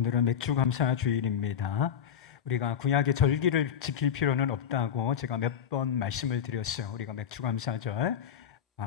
오늘은 맥주감사 주일입니다. 우리가 구약의 절기를 지킬 필요는 없다고 제가 몇 번 말씀을 드렸어요. 우리가 맥주감사절,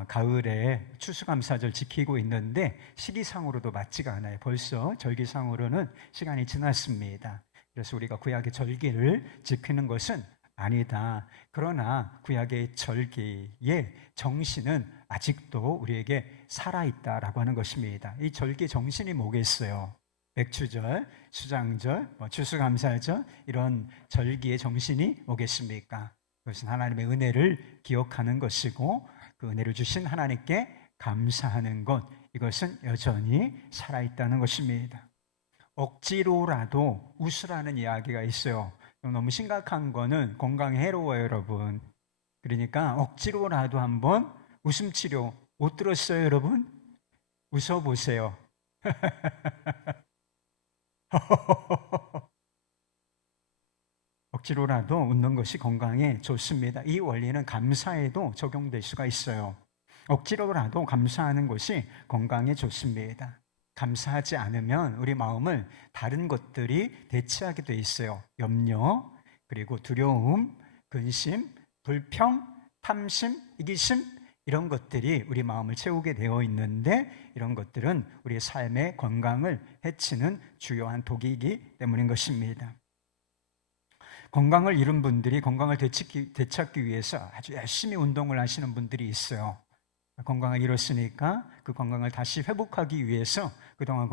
가을에 추수감사절 지키고 있는데 시기상으로도 맞지가 않아요. 벌써 절기상으로는 시간이 지났습니다. 그래서 우리가 구약의 절기를 지키는 것은 아니다. 그러나 구약의 절기의 정신은 아직도 우리에게 살아있다라고 하는 것입니다. 이 절기 정신이 뭐겠어요? 맥주절, 수장절, 추수감사절 이런 절기의 정신이 뭐겠습니까? 그것은 하나님의 은혜를 기억하는 것이고 그 은혜를 주신 하나님께 감사하는 것, 이것은 여전히 살아있다는 것입니다. 억지로라도 웃으라는 이야기가 있어요. 너무 심각한 거는 건강에 해로워요, 여러분. 그러니까 억지로라도 한번 웃음 치료 못 들었어요, 여러분? 웃어보세요. 억지로라도 웃는 것이 건강에 좋습니다. 이 원리는 감사에도 적용될 수가 있어요. 억지로라도 감사하는 것이 건강에 좋습니다. 감사하지 않으면 우리 마음을 다른 것들이 대체하게 돼 있어요. 염려, 그리고 두려움, 근심, 불평, 탐심, 이기심, 이런 것들이 우리 마음을 채우게 되어 있는데 이런 것들은 우리의 삶의 건강을 해치는 주요한 독이기 때문인 것입니다. 건강을 잃은 분들이 건강을 되찾기 위해서 아주 열심히 운동을 하시는 분들이 있어요. 건강을 잃었으니까 그 건강을 다시 회복하기 위해서 그동안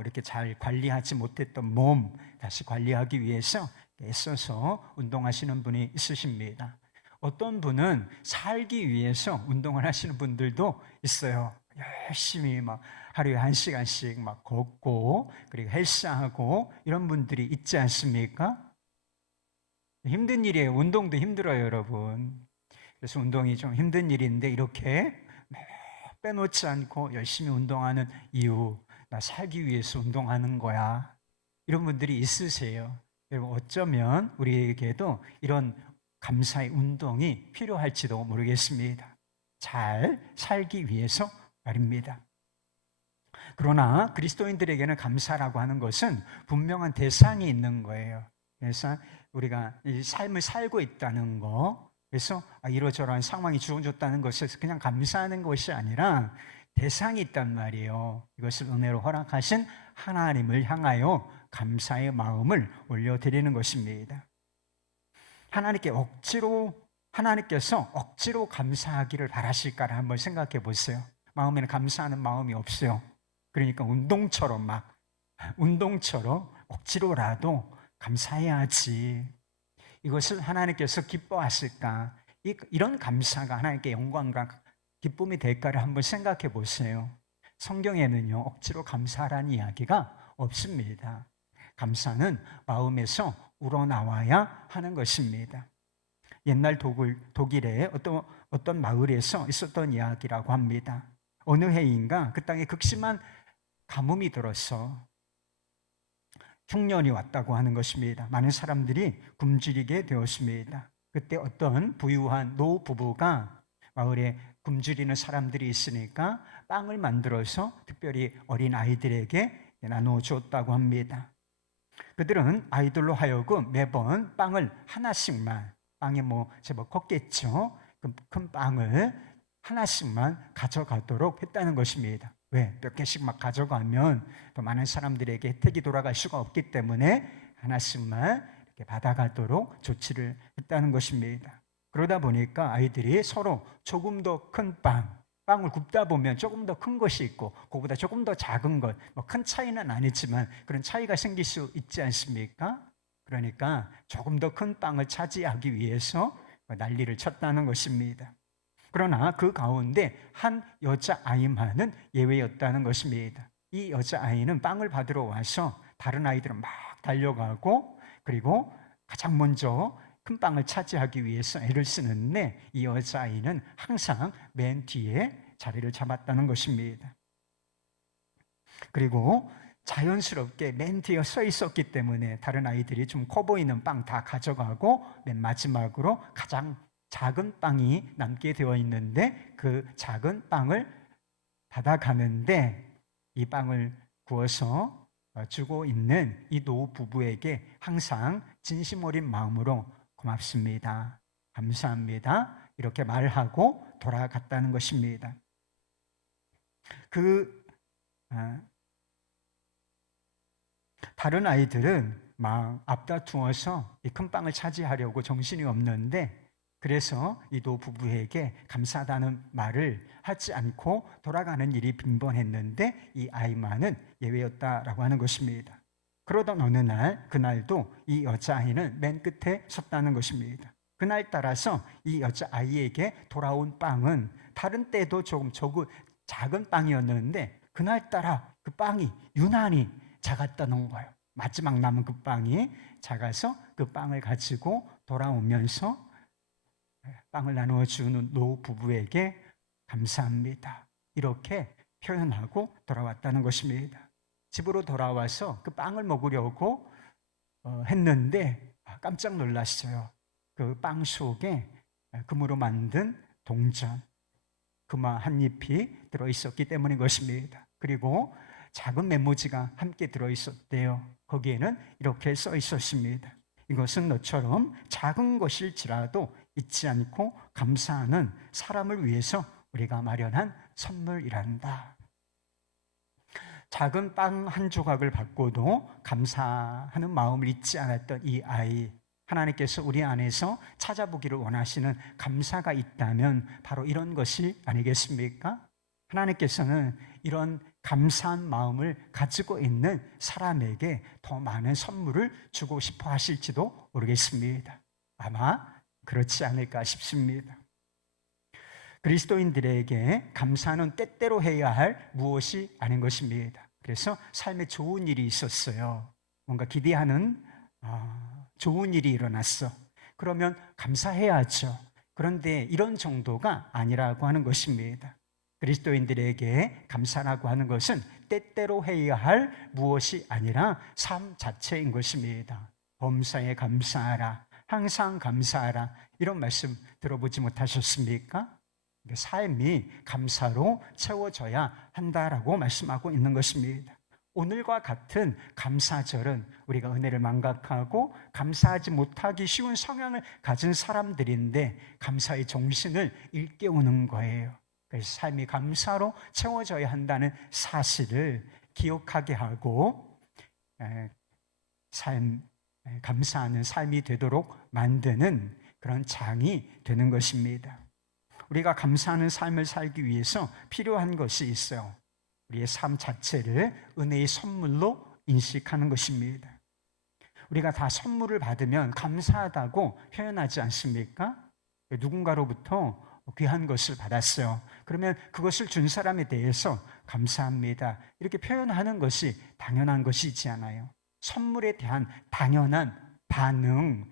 이렇게 잘 관리하지 못했던 몸 다시 관리하기 위해서 애써서 운동하시는 분이 있으십니다. 어떤 분은 살기 위해서 운동을 하시는 분들도 있어요. 열심히 하루에 1시간씩 걷고 그리고 헬스하고 이런 분들이 있지 않습니까? 힘든 일이에요. 운동도 힘들어요, 여러분. 그래서 운동이 좀 힘든 일인데 이렇게 빼놓지 않고 열심히 운동하는 이유, 나 살기 위해서 운동하는 거야. 이런 분들이 있으세요. 여러분, 어쩌면 우리에게도 이런 감사의 운동이 필요할지도 모르겠습니다. 잘 살기 위해서 말입니다. 그러나 그리스도인들에게는 감사라고 하는 것은 분명한 대상이 있는 거예요. 그래서 우리가 이 삶을 살고 있다는 거, 그래서 이러저러한 상황이 주어졌다는 것에서 그냥 감사하는 것이 아니라 대상이 있단 말이에요. 이것을 은혜로 허락하신 하나님을 향하여 감사의 마음을 올려드리는 것입니다. 하나님께서 억지로 감사하기를 바라실까를 한번 생각해 보세요. 마음에는 감사하는 마음이 없어요. 그러니까 운동처럼 억지로라도 감사해야지. 이것을 하나님께서 기뻐하실까? 이런 감사가 하나님께 영광과 기쁨이 될까를 한번 생각해 보세요. 성경에는요, 억지로 감사하라는 이야기가 없습니다. 감사는 마음에서 우러나와야 하는 것입니다. 옛날 독일의 어떤 마을에서 있었던 이야기라고 합니다. 어느 해인가 그 땅에 극심한 가뭄이 들어서 흉년이 왔다고 하는 것입니다. 많은 사람들이 굶주리게 되었습니다. 그때 어떤 부유한 노부부가 마을에 굶주리는 사람들이 있으니까 빵을 만들어서 특별히 어린 아이들에게 나누어 주었다고 합니다. 그들은 아이들로 하여금 매번 빵을 하나씩만, 빵이 제법 컸겠죠. 큰 빵을 하나씩만 가져가도록 했다는 것입니다. 왜? 몇 개씩 가져가면 더 많은 사람들에게 혜택이 돌아갈 수가 없기 때문에 하나씩만 이렇게 받아가도록 조치를 했다는 것입니다. 그러다 보니까 아이들이 서로 조금 더 큰 빵을 굽다 보면 조금 더 큰 것이 있고 그거보다 조금 더 작은 것, 큰 차이는 아니지만 그런 차이가 생길 수 있지 않습니까? 그러니까 조금 더 큰 빵을 차지하기 위해서 난리를 쳤다는 것입니다. 그러나 그 가운데 한 여자아이만은 예외였다는 것입니다. 이 여자아이는 빵을 받으러 와서 다른 아이들은 막 달려가고 그리고 가장 먼저 큰 빵을 차지하기 위해서 애를 쓰는데 이 여자아이는 항상 맨 뒤에 자리를 잡았다는 것입니다. 그리고 자연스럽게 맨 뒤에 서 있었기 때문에 다른 아이들이 좀 커 보이는 빵 다 가져가고 맨 마지막으로 가장 작은 빵이 남게 되어 있는데 그 작은 빵을 받아가는데 이 빵을 구워서 주고 있는 이 노 부부에게 항상 진심 어린 마음으로 고맙습니다, 감사합니다 이렇게 말하고 돌아갔다는 것입니다. 다른 아이들은 막 앞다투어서 이 큰 빵을 차지하려고 정신이 없는데, 그래서 이 노 부부에게 감사하다는 말을 하지 않고 돌아가는 일이 빈번했는데 이 아이만은 예외였다라고 하는 것입니다. 그러던 어느 날, 그날도 이 여자아이는 맨 끝에 섰다는 것입니다. 그날 따라서 이 여자아이에게 돌아온 빵은 다른 때도 조금 작은 빵이었는데 그날따라 그 빵이 유난히 작았다는 거예요. 마지막 남은 그 빵이 작아서 그 빵을 가지고 돌아오면서 빵을 나누어 주는 노 부부에게 감사합니다 이렇게 표현하고 돌아왔다는 것입니다. 집으로 돌아와서 그 빵을 먹으려고 했는데 깜짝 놀랐어요. 그 빵 속에 금으로 만든 동전, 금화 한 잎이 들어있었기 때문인 것입니다. 그리고 작은 메모지가 함께 들어있었대요. 거기에는 이렇게 써 있었습니다. 이것은 너처럼 작은 것일지라도 잊지 않고 감사하는 사람을 위해서 우리가 마련한 선물이란다. 작은 빵 한 조각을 받고도 감사하는 마음을 잊지 않았던 이 아이, 하나님께서 우리 안에서 찾아보기를 원하시는 감사가 있다면 바로 이런 것이 아니겠습니까? 하나님께서는 이런 감사한 마음을 가지고 있는 사람에게 더 많은 선물을 주고 싶어 하실지도 모르겠습니다. 아마 그렇지 않을까 싶습니다. 그리스도인들에게 감사는 때때로 해야 할 무엇이 아닌 것입니다. 그래서 삶에 좋은 일이 있었어요. 뭔가 기대하는 좋은 일이 일어났어. 그러면 감사해야죠. 그런데 이런 정도가 아니라고 하는 것입니다. 그리스도인들에게 감사라고 하는 것은 때때로 해야 할 무엇이 아니라 삶 자체인 것입니다. 범사에 감사하라, 항상 감사하라, 이런 말씀 들어보지 못하셨습니까? 삶이 감사로 채워져야 한다라고 말씀하고 있는 것입니다. 오늘과 같은 감사절은 우리가 은혜를 망각하고 감사하지 못하기 쉬운 성향을 가진 사람들인데 감사의 정신을 일깨우는 거예요. 그래서 삶이 감사로 채워져야 한다는 사실을 기억하게 하고 감사하는 삶이 되도록 만드는 그런 장이 되는 것입니다. 우리가 감사하는 삶을 살기 위해서 필요한 것이 있어요. 우리의 삶 자체를 은혜의 선물로 인식하는 것입니다. 우리가 다 선물을 받으면 감사하다고 표현하지 않습니까? 누군가로부터 귀한 것을 받았어요. 그러면 그것을 준 사람에 대해서 감사합니다 이렇게 표현하는 것이 당연한 것이지 않아요. 선물에 대한 당연한 반응,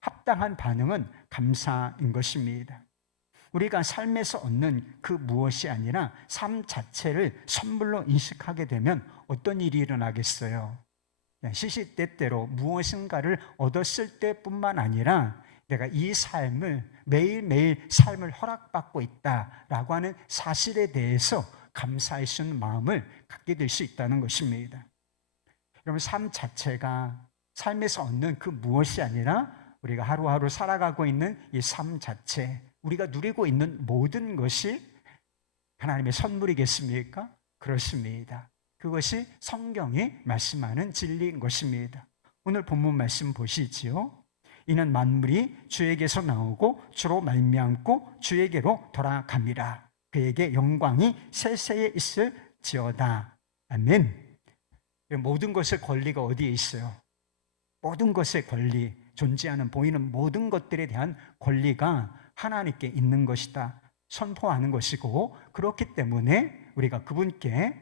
합당한 반응은 감사인 것입니다. 우리가 삶에서 얻는 그 무엇이 아니라 삶 자체를 선물로 인식하게 되면 어떤 일이 일어나겠어요? 시시때때로 무엇인가를 얻었을 때뿐만 아니라 내가 이 삶을 매일매일 삶을 허락받고 있다라고 하는 사실에 대해서 감사할 수 있는 마음을 갖게 될 수 있다는 것입니다. 여러분, 삶 자체가 삶에서 얻는 그 무엇이 아니라 우리가 하루하루 살아가고 있는 이 삶 자체, 우리가 누리고 있는 모든 것이 하나님의 선물이겠습니까? 그렇습니다. 그것이 성경이 말씀하는 진리인 것입니다. 오늘 본문 말씀 보시지요. 이는 만물이 주에게서 나오고 주로 말미암고 주에게로 돌아갑니다. 그에게 영광이 세세에 있을지어다. 아멘. 모든 것의 권리가 어디에 있어요? 모든 것의 권리, 존재하는 보이는 모든 것들에 대한 권리가 하나님께 있는 것이다 선포하는 것이고, 그렇기 때문에 우리가 그분께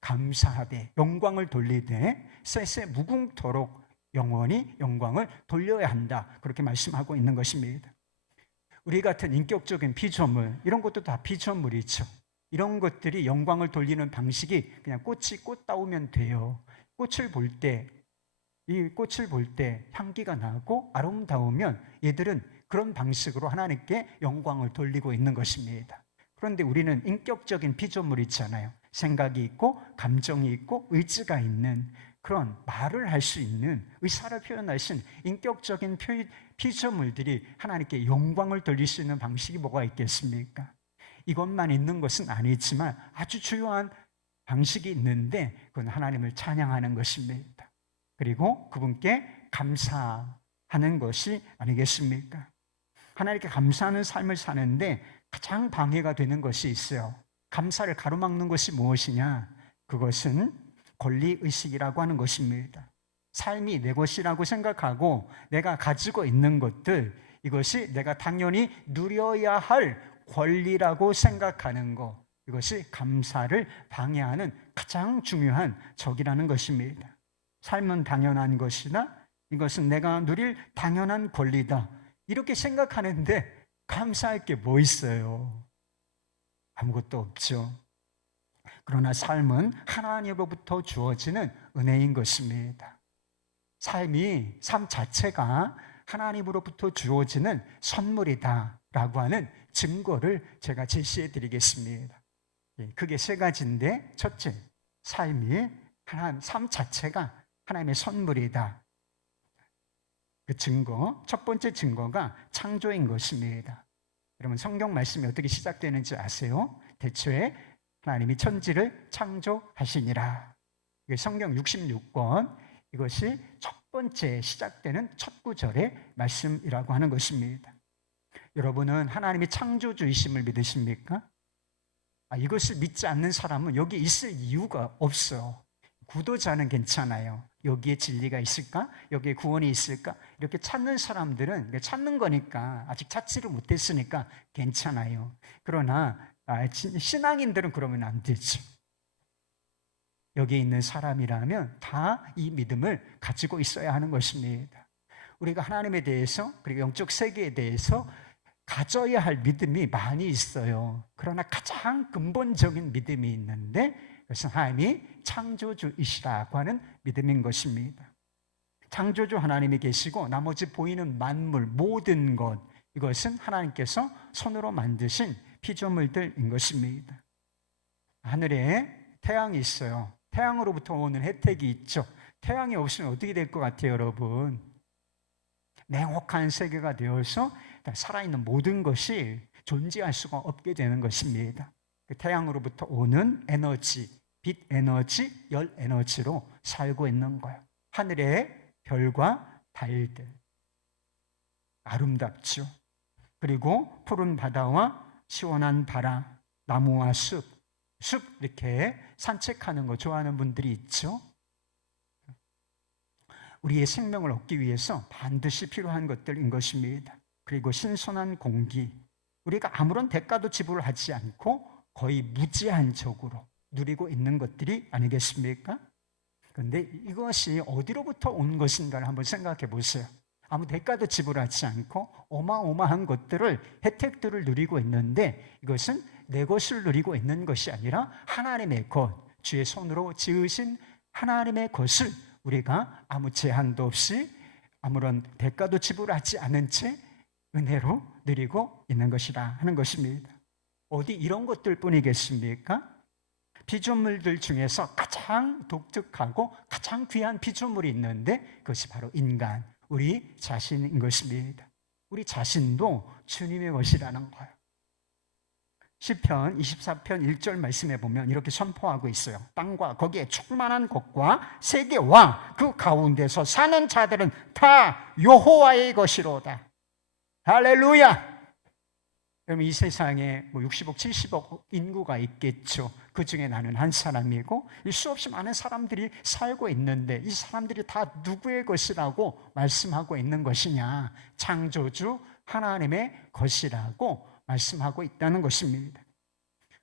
감사하되 영광을 돌리되 세세 무궁토록 영원히 영광을 돌려야 한다, 그렇게 말씀하고 있는 것입니다. 우리 같은 인격적인 피조물, 이런 것도 다 피조물이죠. 이런 것들이 영광을 돌리는 방식이 그냥 꽃이 꽃다우면 돼요. 꽃을 볼 때, 이 꽃을 볼 때 향기가 나고 아름다우면 얘들은 그런 방식으로 하나님께 영광을 돌리고 있는 것입니다. 그런데 우리는 인격적인 피조물이 있잖아요. 생각이 있고 감정이 있고 의지가 있는 그런 말을 할 수 있는 의사를 표현하신 인격적인 피조물들이 하나님께 영광을 돌릴 수 있는 방식이 뭐가 있겠습니까? 이것만 있는 것은 아니지만 아주 주요한 방식이 있는데 그건 하나님을 찬양하는 것입니다. 그리고 그분께 감사하는 것이 아니겠습니까? 하나님께 감사하는 삶을 사는데 가장 방해가 되는 것이 있어요. 감사를 가로막는 것이 무엇이냐? 그것은 권리의식이라고 하는 것입니다. 삶이 내 것이라고 생각하고 내가 가지고 있는 것들, 이것이 내가 당연히 누려야 할 권리라고 생각하는 것, 이것이 감사를 방해하는 가장 중요한 적이라는 것입니다. 삶은 당연한 것이다, 이것은 내가 누릴 당연한 권리다, 이렇게 생각하는데 감사할 게 뭐 있어요? 아무것도 없죠. 그러나 삶은 하나님으로부터 주어지는 은혜인 것입니다. 삶 자체가 하나님으로부터 주어지는 선물이다라고 하는 증거를 제가 제시해 드리겠습니다. 그게 세 가지인데, 첫째, 삶 자체가 하나님의 선물이다. 그 증거, 첫 번째 증거가 창조인 것입니다. 여러분, 성경 말씀이 어떻게 시작되는지 아세요? 대초에 하나님이 천지를 창조하시니라. 성경 66권, 이것이 첫 번째 시작되는 첫 구절의 말씀이라고 하는 것입니다. 여러분은 하나님이 창조주이심을 믿으십니까? 이것을 믿지 않는 사람은 여기 있을 이유가 없어. 구도자는 괜찮아요. 여기에 진리가 있을까? 여기에 구원이 있을까? 이렇게 찾는 사람들은 찾는 거니까, 아직 찾지를 못했으니까 괜찮아요. 그러나 신앙인들은 그러면 안 되죠. 여기에 있는 사람이라면 다 이 믿음을 가지고 있어야 하는 것입니다. 우리가 하나님에 대해서, 그리고 영적 세계에 대해서 가져야 할 믿음이 많이 있어요. 그러나 가장 근본적인 믿음이 있는데, 그것은 하나님이 창조주이시라고 하는 믿음인 것입니다. 창조주 하나님이 계시고 나머지 보이는 만물, 모든 것, 이것은 하나님께서 손으로 만드신 피조물들인 것입니다. 하늘에 태양이 있어요. 태양으로부터 오는 혜택이 있죠. 태양이 없으면 어떻게 될 것 같아요, 여러분? 냉혹한 세계가 되어서 살아있는 모든 것이 존재할 수가 없게 되는 것입니다. 태양으로부터 오는 에너지, 빛 에너지, 열 에너지로 살고 있는 거예요. 하늘의 별과 달들, 아름답죠. 그리고 푸른 바다와 시원한 바람, 나무와 숲 이렇게 산책하는 거 좋아하는 분들이 있죠. 우리의 생명을 얻기 위해서 반드시 필요한 것들인 것입니다. 그리고 신선한 공기, 우리가 아무런 대가도 지불하지 않고 거의 무제한적으로 누리고 있는 것들이 아니겠습니까? 그런데 이것이 어디로부터 온 것인가를 한번 생각해 보세요. 아무 대가도 지불하지 않고 어마어마한 것들을, 혜택들을 누리고 있는데, 이것은 내 것을 누리고 있는 것이 아니라 하나님의 것, 주의 손으로 지으신 하나님의 것을 우리가 아무 제한도 없이 아무런 대가도 지불하지 않은 채 은혜로 누리고 있는 것이라 하는 것입니다. 어디 이런 것들 뿐이겠습니까? 피조물들 중에서 가장 독특하고 가장 귀한 피조물이 있는데, 그것이 바로 인간, 우리 자신인 것입니다. 우리 자신도 주님의 것이라는 거예요. 시편 24편 1절 말씀에 보면 이렇게 선포하고 있어요. 땅과 거기에 충만한 것과 세계와 그 가운데서 사는 자들은 다 여호와의 것이로다. 할렐루야! 그럼 이 세상에 60억, 70억 인구가 있겠죠. 그 중에 나는 한 사람이고, 수없이 많은 사람들이 살고 있는데, 이 사람들이 다 누구의 것이라고 말씀하고 있는 것이냐? 창조주 하나님의 것이라고 말씀하고 있다는 것입니다.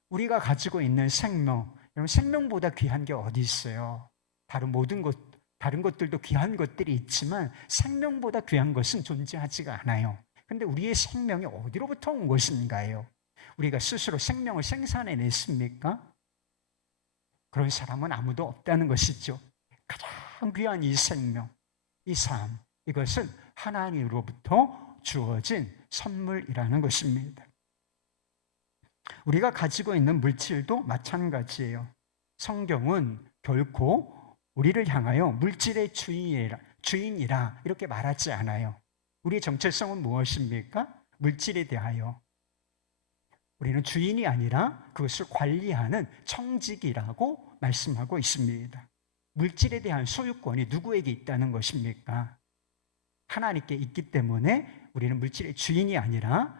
우리가 가지고 있는 생명, 여러분, 생명보다 귀한 게 어디 있어요? 다른 것들도 귀한 것들이 있지만 생명보다 귀한 것은 존재하지가 않아요. 그런데 우리의 생명이 어디로부터 온 것인가요? 우리가 스스로 생명을 생산해냈습니까? 그런 사람은 아무도 없다는 것이죠. 가장 귀한 이 생명, 이 삶, 이것은 하나님으로부터 주어진 선물이라는 것입니다. 우리가 가지고 있는 물질도 마찬가지예요. 성경은 결코 우리를 향하여 물질의 주인이라 이렇게 말하지 않아요. 우리의 정체성은 무엇입니까? 물질에 대하여. 우리는 주인이 아니라 그것을 관리하는 청직이라고 말씀하고 있습니다. 물질에 대한 소유권이 누구에게 있다는 것입니까? 하나님께 있기 때문에 우리는 물질의 주인이 아니라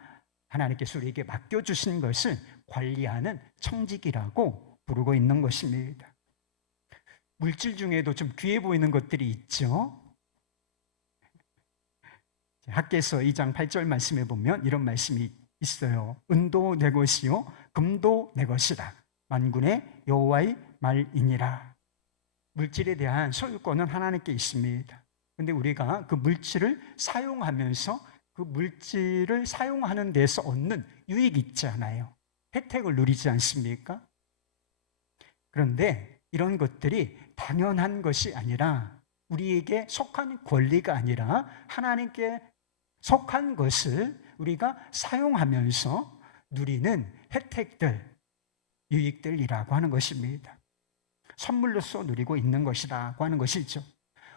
하나님께서 우리에게 맡겨주신 것을 관리하는 청직이라고 부르고 있는 것입니다. 물질 중에도 좀 귀해 보이는 것들이 있죠. 학개서 2장 8절 말씀에 보면 이런 말씀이 있어요. 은도 내 것이요 금도 내 것이라 만군의 여호와의 말이니라. 물질에 대한 소유권은 하나님께 있습니다. 그런데 우리가 그 물질을 사용하면서 그 물질을 사용하는 데서 얻는 유익이 있잖아요. 혜택을 누리지 않습니까? 그런데 이런 것들이 당연한 것이 아니라 우리에게 속한 권리가 아니라 하나님께 속한 것을 우리가 사용하면서 누리는 혜택들, 유익들이라고 하는 것입니다. 선물로서 누리고 있는 것이라고 하는 것이죠.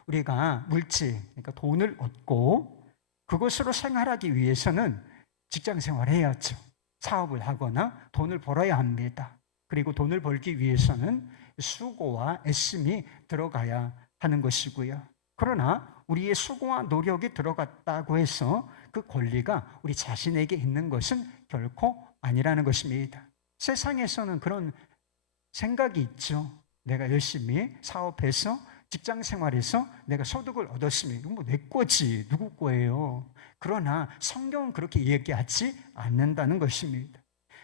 우리가 물질, 그러니까 돈을 얻고 그것으로 생활하기 위해서는 직장 생활을 해야죠. 사업을 하거나 돈을 벌어야 합니다. 그리고 돈을 벌기 위해서는 수고와 애씀이 들어가야 하는 것이고요. 그러나 우리의 수고와 노력이 들어갔다고 해서 그 권리가 우리 자신에게 있는 것은 결코 아니라는 것입니다. 세상에서는 그런 생각이 있죠. 내가 열심히 사업해서 직장 생활에서 내가 소득을 얻었으면 이건 뭐 내 거지, 누구 거예요. 그러나 성경은 그렇게 얘기하지 않는다는 것입니다.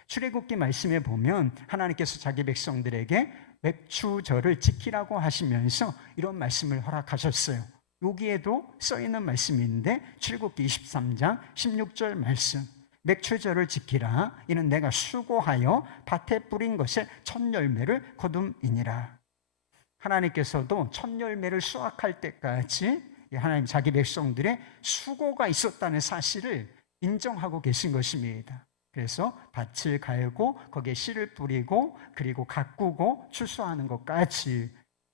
출애굽기 말씀에 보면 하나님께서 자기 백성들에게 맥추절을 지키라고 하시면서 이런 말씀을 허락하셨어요. 여기에도 써있는 말씀인데 출애굽기 23장 16절 말씀, 맥추절을 지키라. 이는 내가 수고하여 밭에 뿌린 것에 첫 열매를 거둠이니라. 하나님께서도 첫 열매를 수확할 때까지 하나님 자기 백성들의 수고가 있었다는 사실을 인정하고 계신 것입니다. 그래서 밭을 갈고 거기에 씨를 뿌리고 그리고 가꾸고 추수하는 것까지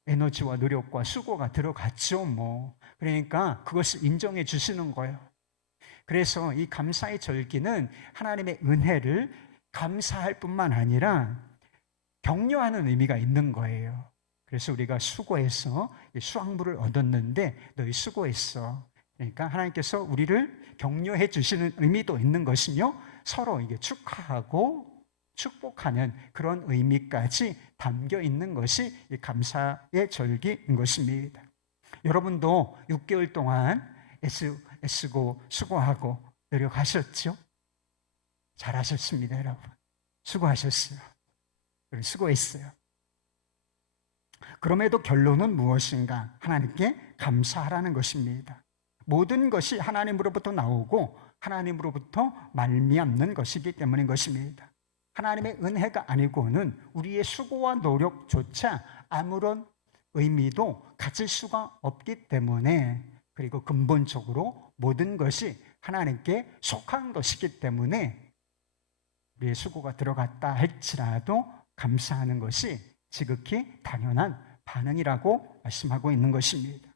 에너지와 노력과 수고가 들어갔죠. 그러니까 그것을 인정해 주시는 거예요. 그래서 이 감사의 절기는 하나님의 은혜를 감사할 뿐만 아니라 격려하는 의미가 있는 거예요. 그래서 우리가 수고해서 수확물을 얻었는데 너희 수고했어. 그러니까 하나님께서 우리를 격려해 주시는 의미도 있는 것이며 서로 이게 축하하고 축복하는 그런 의미까지 담겨 있는 것이 이 감사의 절기인 것입니다. 여러분도 6개월 동안 애쓰고 수고하고 노력하셨죠? 잘하셨습니다, 여러분. 수고하셨어요. 수고했어요. 그럼에도 결론은 무엇인가? 하나님께 감사하라는 것입니다. 모든 것이 하나님으로부터 나오고 하나님으로부터 말미암는 것이기 때문인 것입니다. 하나님의 은혜가 아니고는 우리의 수고와 노력조차 아무런 의미도 가질 수가 없기 때문에, 그리고 근본적으로 모든 것이 하나님께 속한 것이기 때문에 우리의 수고가 들어갔다 할지라도 감사하는 것이 지극히 당연한 반응이라고 말씀하고 있는 것입니다.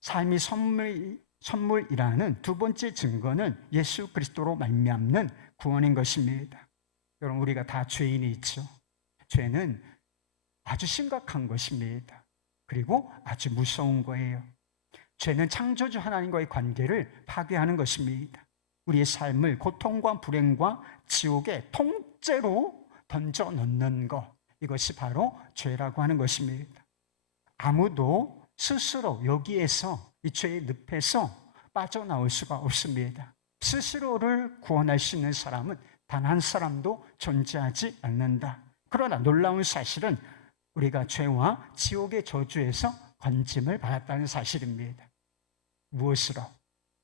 삶이 선물이라는 두 번째 증거는 예수 그리스도로 말미암는 구원인 것입니다. 여러분, 우리가 다 죄인이 있죠. 죄는 아주 심각한 것입니다. 그리고 아주 무서운 거예요. 죄는 창조주 하나님과의 관계를 파괴하는 것입니다. 우리의 삶을 고통과 불행과 지옥에 통째로 던져 넣는 것, 이것이 바로 죄라고 하는 것입니다. 아무도 스스로 여기에서 이 죄의 늪에서 빠져나올 수가 없습니다. 스스로를 구원할 수 있는 사람은 단 한 사람도 존재하지 않는다. 그러나 놀라운 사실은 우리가 죄와 지옥의 저주에서 건짐을 받았다는 사실입니다. 무엇으로?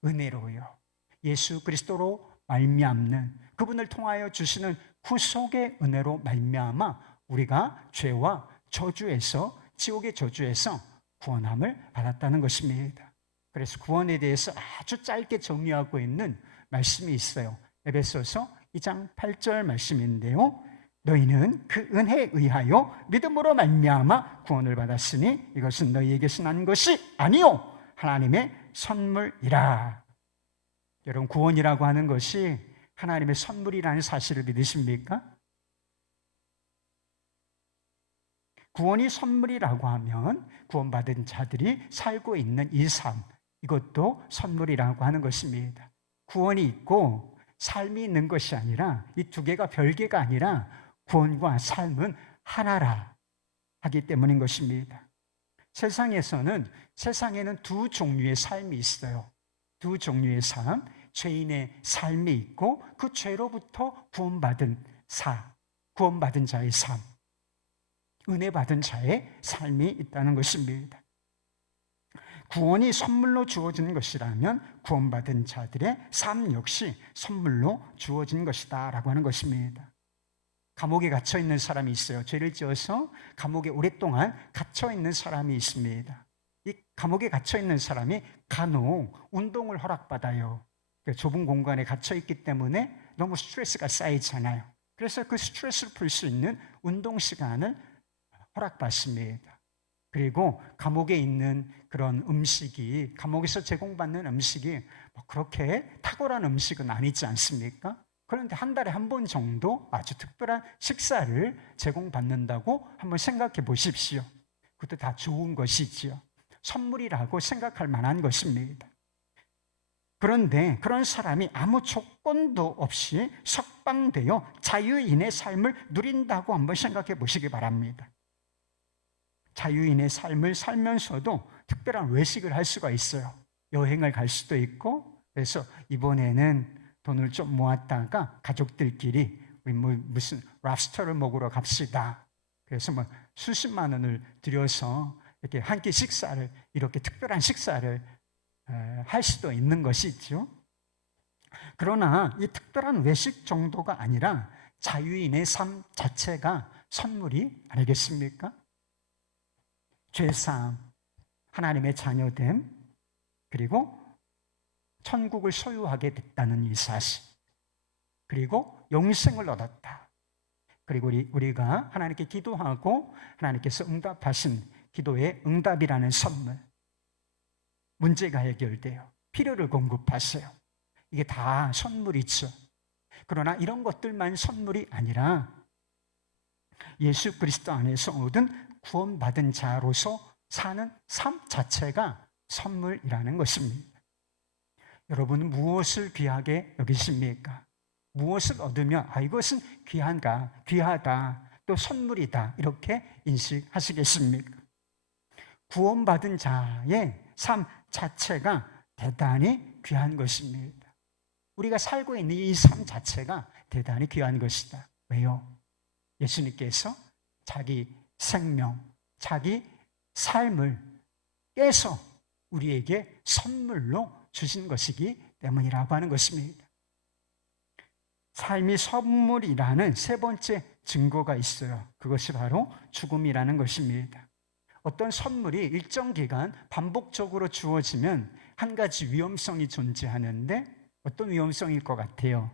은혜로요. 예수 그리스도로 말미암는, 그분을 통하여 주시는 구속의 은혜로 말미암아 우리가 죄와 저주에서, 지옥의 저주에서 구원함을 받았다는 것입니다. 그래서 구원에 대해서 아주 짧게 정의하고 있는 말씀이 있어요. 에베소서 2장 8절 말씀인데요. 너희는 그 은혜에 의하여 믿음으로 말미암아 구원을 받았으니 이것은 너희에게서 난 것이 아니요 하나님의 선물이라. 여러분, 구원이라고 하는 것이 하나님의 선물이라는 사실을 믿으십니까? 구원이 선물이라고 하면 구원받은 자들이 살고 있는 이 삶, 이것도 선물이라고 하는 것입니다. 구원이 있고 삶이 있는 것이 아니라, 이 두 개가 별개가 아니라 구원과 삶은 하나라 하기 때문인 것입니다. 세상에는 두 종류의 삶이 있어요. 두 종류의 삶, 죄인의 삶이 있고 그 죄로부터 구원받은 자의 삶, 은혜 받은 자의 삶이 있다는 것입니다. 구원이 선물로 주어진 것이라면 구원받은 자들의 삶 역시 선물로 주어진 것이다 라고 하는 것입니다. 감옥에 갇혀 있는 사람이 있어요. 죄를 지어서 감옥에 오랫동안 갇혀 있는 사람이 있습니다. 이 감옥에 갇혀 있는 사람이 간혹 운동을 허락받아요. 좁은 공간에 갇혀 있기 때문에 너무 스트레스가 쌓이잖아요. 그래서 그 스트레스를 풀 수 있는 운동 시간을 허락받습니다. 그리고 감옥에 있는 그런 음식이, 감옥에서 제공받는 음식이 그렇게 탁월한 음식은 아니지 않습니까? 그런데 한 달에 한 번 정도 아주 특별한 식사를 제공받는다고 한번 생각해 보십시오. 그것도 다 좋은 것이지요. 선물이라고 생각할 만한 것입니다. 그런데 그런 사람이 아무 조건도 없이 석방되어 자유인의 삶을 누린다고 한번 생각해 보시기 바랍니다. 자유인의 삶을 살면서도 특별한 외식을 할 수가 있어요. 여행을 갈 수도 있고, 그래서 이번에는 돈을 좀 모았다가 가족들끼리 우리 무슨 랍스터를 먹으러 갑시다. 그래서 수십만 원을 들여서 이렇게 한 끼 식사를, 이렇게 특별한 식사를 할 수도 있는 것이죠. 그러나 이 특별한 외식 정도가 아니라 자유인의 삶 자체가 선물이 아니겠습니까? 죄사함, 하나님의 자녀됨, 그리고 천국을 소유하게 됐다는 이 사실, 그리고 영생을 얻었다. 그리고 우리가 하나님께 기도하고 하나님께서 응답하신 기도의 응답이라는 선물, 문제가 해결돼요. 필요를 공급하세요. 이게 다 선물이죠. 그러나 이런 것들만 선물이 아니라 예수 그리스도 안에서 얻은 구원받은 자로서 사는 삶 자체가 선물이라는 것입니다. 여러분은 무엇을 귀하게 여기십니까? 무엇을 얻으면 이것은 귀하다, 또 선물이다 이렇게 인식하시겠습니까? 구원받은 자의 삶 자체가 대단히 귀한 것입니다. 우리가 살고 있는 이 삶 자체가 대단히 귀한 것이다. 왜요? 예수님께서 자기 생명, 자기 삶을 깨서 우리에게 선물로 주신 것이기 때문이라고 하는 것입니다. 삶이 선물이라는 세 번째 증거가 있어요. 그것이 바로 죽음이라는 것입니다. 어떤 선물이 일정 기간 반복적으로 주어지면 한 가지 위험성이 존재하는데 어떤 위험성일 것 같아요?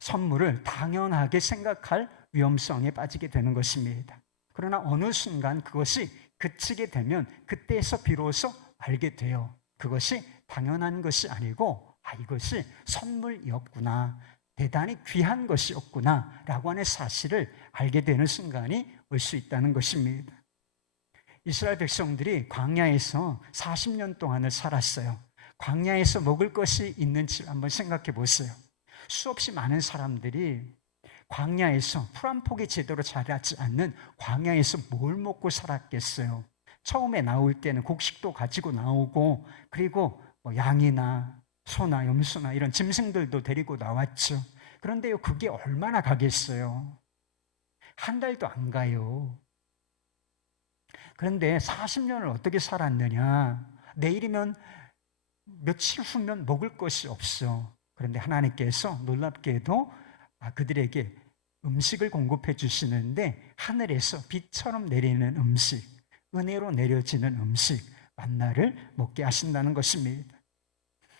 선물을 당연하게 생각할 위험성에 빠지게 되는 것입니다. 그러나 어느 순간 그것이 그치게 되면 그때에서 비로소 알게 돼요. 그것이 당연한 것이 아니고 이것이 선물이었구나, 대단히 귀한 것이었구나 라고 하는 사실을 알게 되는 순간이 올 수 있다는 것입니다. 이스라엘 백성들이 광야에서 40년 동안을 살았어요. 광야에서 먹을 것이 있는지 한번 생각해 보세요. 수없이 많은 사람들이 광야에서, 풀 한 폭이 제대로 자라지 않는 광야에서 뭘 먹고 살았겠어요? 처음에 나올 때는 곡식도 가지고 나오고, 그리고 양이나 소나 염소나 이런 짐승들도 데리고 나왔죠. 그런데요, 그게 얼마나 가겠어요? 한 달도 안 가요. 그런데 40년을 어떻게 살았느냐? 내일이면 며칠 후면 먹을 것이 없어. 그런데 하나님께서 놀랍게도 그들에게 음식을 공급해 주시는데 하늘에서 비처럼 내리는 음식, 은혜로 내려지는 음식, 만나를 먹게 하신다는 것입니다.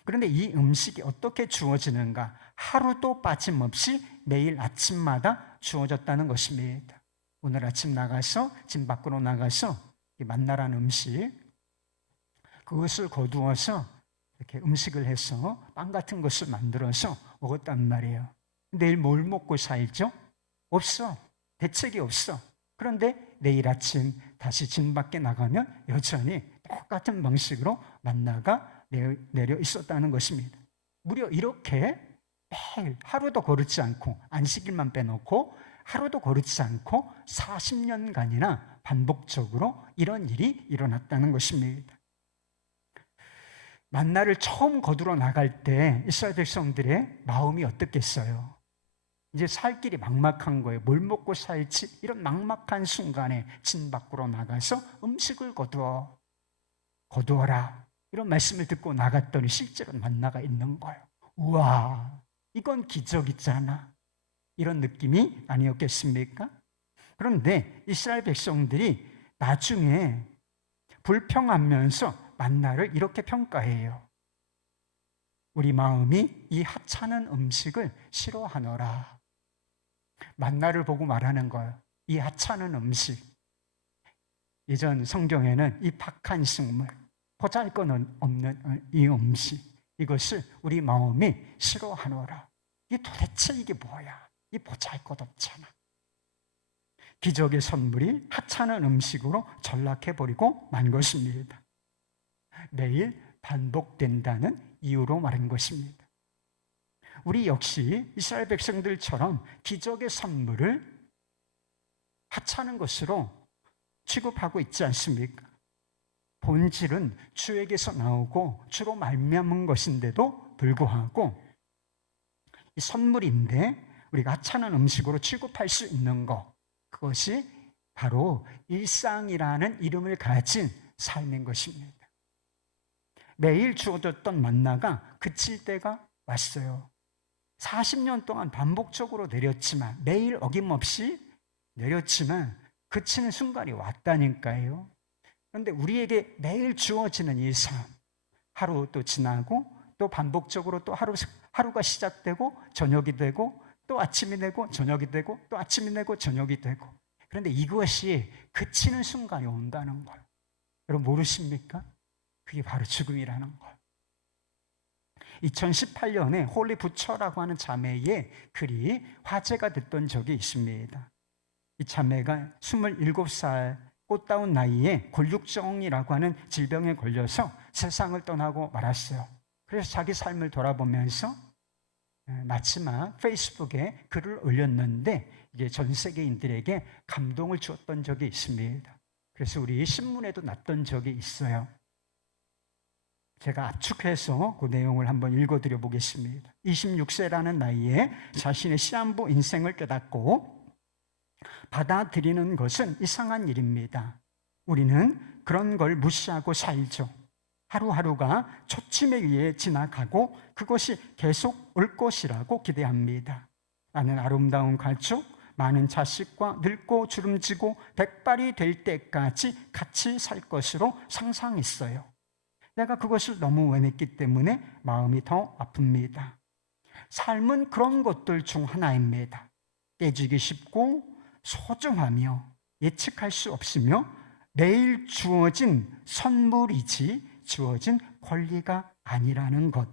그런데 이 음식이 어떻게 주어지는가? 하루도 빠짐없이 매일 아침마다 주어졌다는 것입니다. 오늘 아침 나가서 집 밖으로 나가서 만나라는 음식, 그것을 거두어서 이렇게 음식을 해서 빵 같은 것을 만들어서 먹었단 말이에요. 내일 뭘 먹고 살죠? 없어. 대책이 없어. 그런데 내일 아침 다시 집 밖에 나가면 여전히 똑같은 방식으로 만나가 내려 있었다는 것입니다. 무려 이렇게 매일 하루도 거르지 않고, 안식일만 빼놓고 하루도 거르지 않고 40년간이나 반복적으로 이런 일이 일어났다는 것입니다. 만나를 처음 거두러 나갈 때 이스라엘 백성들의 마음이 어떻겠어요? 이제 살 길이 막막한 거예요. 뭘 먹고 살지? 이런 막막한 순간에 진 밖으로 나가서 음식을 거두어라. 이런 말씀을 듣고 나갔더니 실제로 만나가 있는 거예요. 우와, 이건 기적이잖아. 이런 느낌이 아니었겠습니까? 그런데 이스라엘 백성들이 나중에 불평하면서 만나를 이렇게 평가해요. 우리 마음이 이 하찮은 음식을 싫어하노라. 만나를 보고 말하는 거예요. 이 하찮은 음식. 예전 성경에는 이 박한 식물, 보잘것없는 이 음식, 이것을 우리 마음이 싫어하노라. 이 도대체 이게 뭐야? 이 보잘것없잖아. 기적의 선물이 하찮은 음식으로 전락해버리고 만 것입니다. 매일 반복된다는 이유로 말한 것입니다. 우리 역시 이스라엘 백성들처럼 기적의 선물을 하찮은 것으로 취급하고 있지 않습니까? 본질은 주에게서 나오고 주로 말미암은 것인데도 불구하고 이 선물인데 우리가 하찮은 음식으로 취급할 수 있는 것, 그것이 바로 일상이라는 이름을 가진 삶인 것입니다. 매일 주어졌던 만나가 그칠 때가 왔어요. 40년 동안 반복적으로 내렸지만, 매일 어김없이 내렸지만 그치는 순간이 왔다니까요. 그런데 우리에게 매일 주어지는 이 삶, 하루 또 지나고 또 반복적으로 또 하루가 시작되고 저녁이 되고 또 아침이 되고 저녁이 되고 또 아침이 되고 저녁이 되고, 그런데 이것이 그치는 순간이 온다는 걸 여러분 모르십니까? 그게 바로 죽음이라는 걸. 2018년에 홀리 부처라고 하는 자매의 글이 화제가 됐던 적이 있습니다. 이 자매가 27살 꽃다운 나이에 골육정이라고 하는 질병에 걸려서 세상을 떠나고 말았어요. 그래서 자기 삶을 돌아보면서 마지막 페이스북에 글을 올렸는데 이게 전 세계인들에게 감동을 주었던 적이 있습니다. 그래서 우리 신문에도 났던 적이 있어요. 제가 압축해서 그 내용을 한번 읽어드려 보겠습니다. 26세라는 나이에 자신의 시한부 인생을 깨닫고 받아들이는 것은 이상한 일입니다. 우리는 그런 걸 무시하고 살죠. 하루하루가 초침에 의해 지나가고 그것이 계속 올 것이라고 기대합니다. 나는 아름다운 가족, 많은 자식과 늙고 주름지고 백발이 될 때까지 같이 살 것으로 상상했어요. 내가 그것을 너무 원했기 때문에 마음이 더 아픕니다. 삶은 그런 것들 중 하나입니다. 깨지기 쉽고 소중하며 예측할 수 없으며 매일 주어진 선물이지 주어진 권리가 아니라는 것.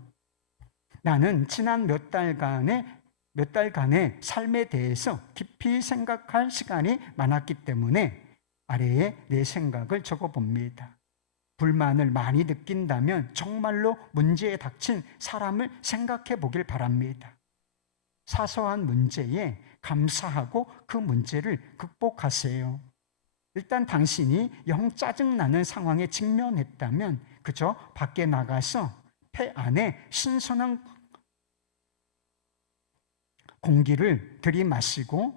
나는 지난 몇 달간의 삶에 대해서 깊이 생각할 시간이 많았기 때문에 아래에 내 생각을 적어봅니다. 불만을 많이 느낀다면 정말로 문제에 닥친 사람을 생각해 보길 바랍니다. 사소한 문제에 감사하고 그 문제를 극복하세요. 일단 당신이 영 짜증나는 상황에 직면했다면 그저 밖에 나가서 폐 안에 신선한 공기를 들이마시고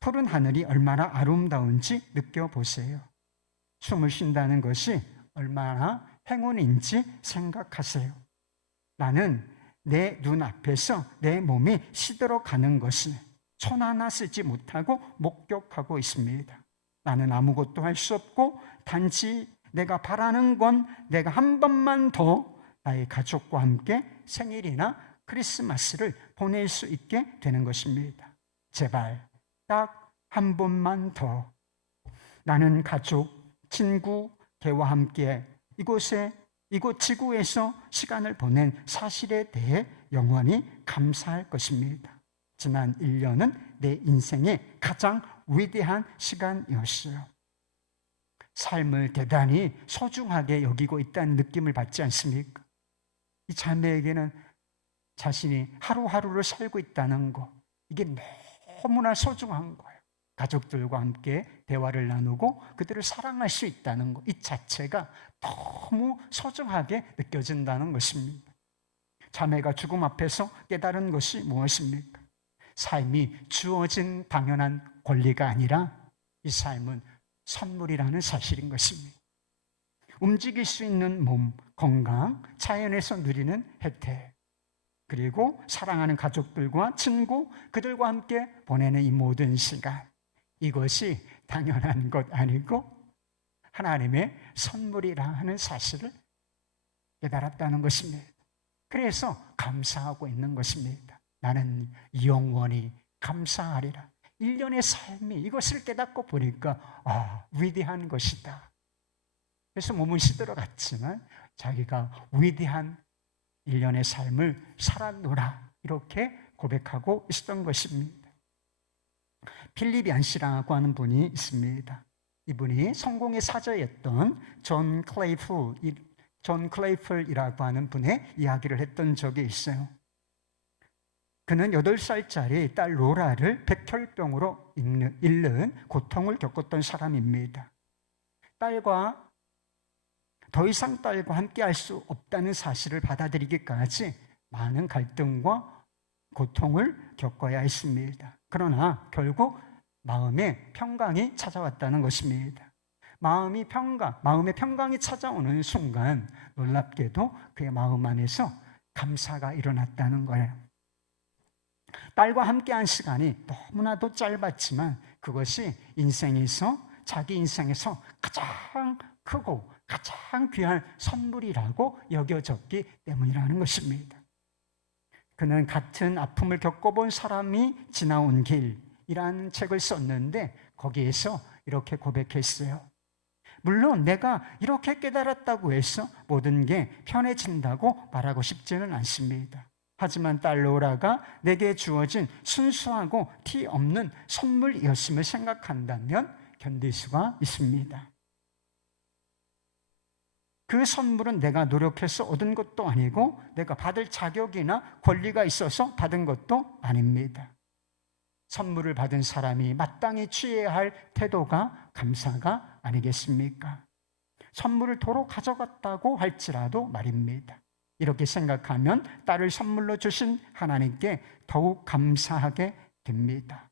푸른 하늘이 얼마나 아름다운지 느껴보세요. 숨을 쉰다는 것이 얼마나 행운인지 생각하세요. 나는 내 눈앞에서 내 몸이 시들어가는 것을 손 하나 쓰지 못하고 목격하고 있습니다. 나는 아무것도 할 수 없고 단지 내가 바라는 건 내가 한 번만 더 나의 가족과 함께 생일이나 크리스마스를 보낼 수 있게 되는 것입니다. 제발 딱 한 번만 더 나는 가족, 친구, 개와 함께 이곳 지구에서 시간을 보낸 사실에 대해 영원히 감사할 것입니다. 지난 1년은 내 인생의 가장 위대한 시간이었어요. 삶을 대단히 소중하게 여기고 있다는 느낌을 받지 않습니까? 이 자매에게는 자신이 하루하루를 살고 있다는 거, 이게 너무나 소중한 거예요. 가족들과 함께 대화를 나누고 그들을 사랑할 수 있다는 것, 이 자체가 너무 소중하게 느껴진다는 것입니다. 자매가 죽음 앞에서 깨달은 것이 무엇입니까? 삶이 주어진 당연한 권리가 아니라 이 삶은 선물이라는 사실인 것입니다. 움직일 수 있는 몸, 건강, 자연에서 누리는 혜택, 그리고 사랑하는 가족들과 친구, 그들과 함께 보내는 이 모든 시간, 이것이 당연한 것 아니고 하나님의 선물이라 하는 사실을 깨달았다는 것입니다. 그래서 감사하고 있는 것입니다. 나는 영원히 감사하리라. 1년의 삶이 이것을 깨닫고 보니까 위대한 것이다. 그래서 몸은 시들어갔지만 자기가 위대한 1년의 삶을 살았노라, 이렇게 고백하고 있었던 것입니다. 필립 얀시라고 하는 분이 있습니다. 이분이 성공의 사자였던 존 클레이풀이라고 하는 분의 이야기를 했던 적이 있어요. 그는 8살짜리 딸 로라를 백혈병으로 잃는 고통을 겪었던 사람입니다. 더 이상 딸과 함께 할 수 없다는 사실을 받아들이기까지 많은 갈등과 고통을 겪어야 했습니다. 그러나 결국 마음의 평강이 찾아왔다는 것입니다. 마음의 평강이 찾아오는 순간 놀랍게도 그의 마음 안에서 감사가 일어났다는 거예요. 딸과 함께한 시간이 너무나도 짧았지만 그것이 자기 인생에서 가장 크고 가장 귀한 선물이라고 여겨졌기 때문이라는 것입니다. 그는 같은 아픔을 겪어본 사람이 지나온 길이라는 책을 썼는데 거기에서 이렇게 고백했어요. 물론 내가 이렇게 깨달았다고 해서 모든 게 편해진다고 말하고 싶지는 않습니다. 하지만 딸 로라가 내게 주어진 순수하고 티 없는 선물이었음을 생각한다면 견딜 수가 있습니다. 그 선물은 내가 노력해서 얻은 것도 아니고 내가 받을 자격이나 권리가 있어서 받은 것도 아닙니다. 선물을 받은 사람이 마땅히 취해야 할 태도가 감사가 아니겠습니까? 선물을 도로 가져갔다고 할지라도 말입니다. 이렇게 생각하면 딸을 선물로 주신 하나님께 더욱 감사하게 됩니다.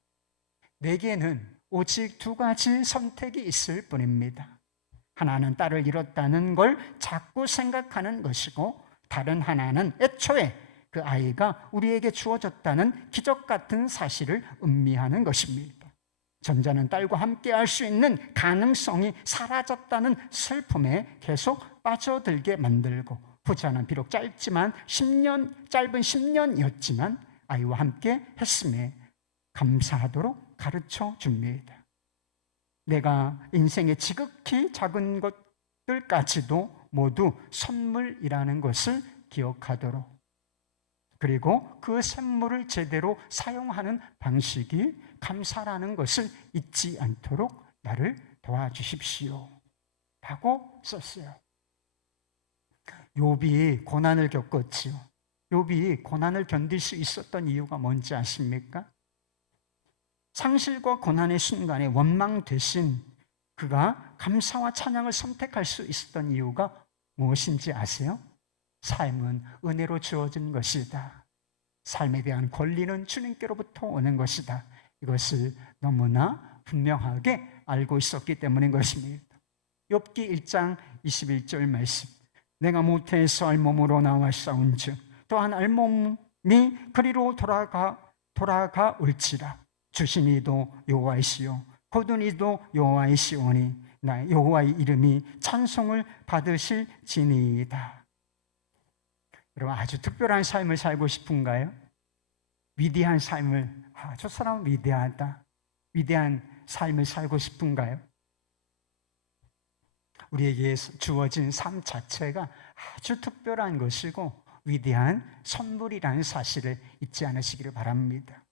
내게는 오직 2가지 선택이 있을 뿐입니다. 하나는 딸을 잃었다는 걸 자꾸 생각하는 것이고, 다른 하나는 애초에 그 아이가 우리에게 주어졌다는 기적 같은 사실을 음미하는 것입니다. 전자는 딸과 함께 할 수 있는 가능성이 사라졌다는 슬픔에 계속 빠져들게 만들고, 후자는 비록 짧은 10년이었지만 아이와 함께 했음에 감사하도록 가르쳐 줍니다. 내가 인생의 지극히 작은 것들까지도 모두 선물이라는 것을 기억하도록, 그리고 그 선물을 제대로 사용하는 방식이 감사라는 것을 잊지 않도록 나를 도와주십시오 라고 썼어요. 욥이 고난을 겪었지요. 욥이 고난을 견딜 수 있었던 이유가 뭔지 아십니까? 상실과 고난의 순간에 원망 대신 그가 감사와 찬양을 선택할 수 있었던 이유가 무엇인지 아세요? 삶은 은혜로 주어진 것이다. 삶에 대한 권리는 주님께로부터 오는 것이다. 이것을 너무나 분명하게 알고 있었기 때문인 것입니다. 욥기 1장 21절 말씀. 내가 모태에서 알몸으로 나와 싸운즉 또한 알몸이 그리로 돌아가 올지라. 주신 이도 여호와이시요 거둔 이도 여호와이시오니 나 여호와의 이름이 찬송을 받으실지니이다. 여러분, 아주 특별한 삶을 살고 싶은가요? 위대한 삶을, 저 사람은 위대하다, 위대한 삶을 살고 싶은가요? 우리에게 주어진 삶 자체가 아주 특별한 것이고 위대한 선물이라는 사실을 잊지 않으시기를 바랍니다.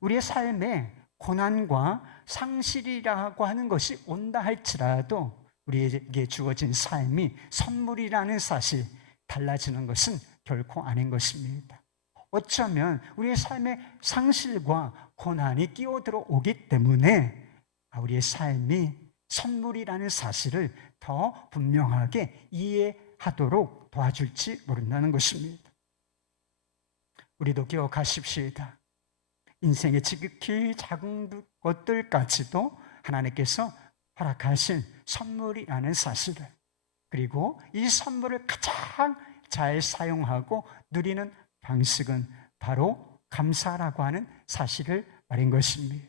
우리의 삶에 고난과 상실이라고 하는 것이 온다 할지라도 우리에게 주어진 삶이 선물이라는 사실, 달라지는 것은 결코 아닌 것입니다. 어쩌면 우리의 삶에 상실과 고난이 끼어들어오기 때문에 우리의 삶이 선물이라는 사실을 더 분명하게 이해하도록 도와줄지 모른다는 것입니다. 우리도 기억하십시다. 인생의 지극히 작은 것들까지도 하나님께서 허락하신 선물이라는 사실을, 그리고 이 선물을 가장 잘 사용하고 누리는 방식은 바로 감사라고 하는 사실을 말인 것입니다.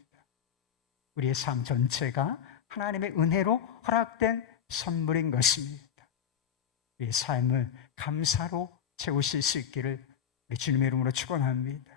우리의 삶 전체가 하나님의 은혜로 허락된 선물인 것입니다. 우리의 삶을 감사로 채우실 수 있기를 우리 주님의 이름으로 축원합니다.